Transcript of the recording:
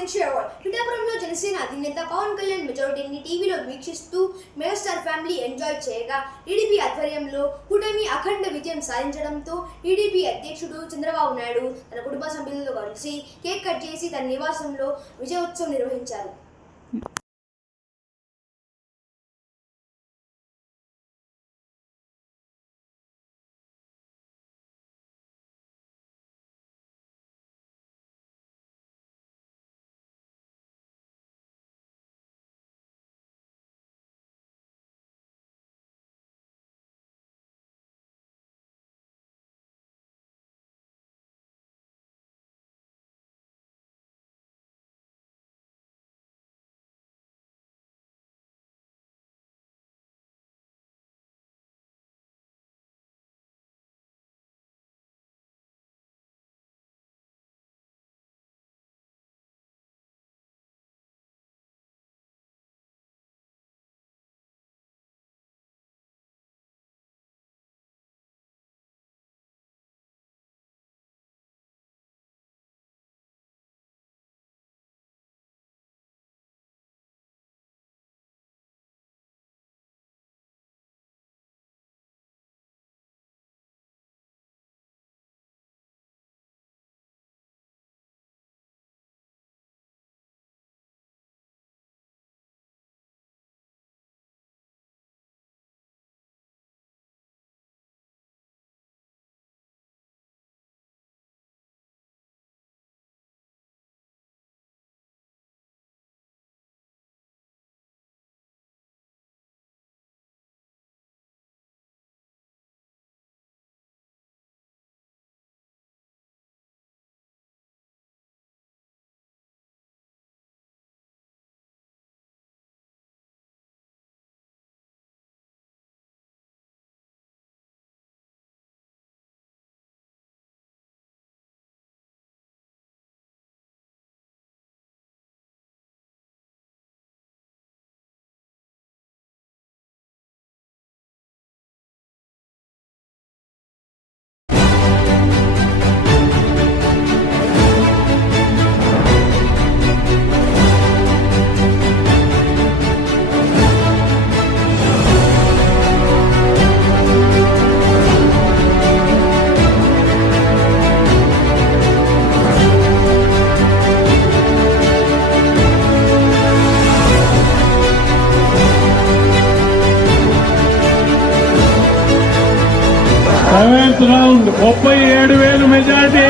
Next award. పిఠాపురంలో జనసేన అధినేత పవన్ కళ్యాణ్ మెజారిటీని టీవీలో వీక్షిస్తూ మెగాస్టార్ ఫ్యామిలీ ఎంజాయ్ చేయగా టీడీపీ ఆధ్వర్యంలో కూటమి అఖండ విజయం సాధించడంతో టీడీపీ అధ్యక్షుడు చంద్రబాబు నాయుడు తన కుటుంబ సభ్యులతో కలిసి కేక్ కట్ చేసి తన నివాసంలో విజయోత్సవం నిర్వహించారు. Seventh round 37,000 majority.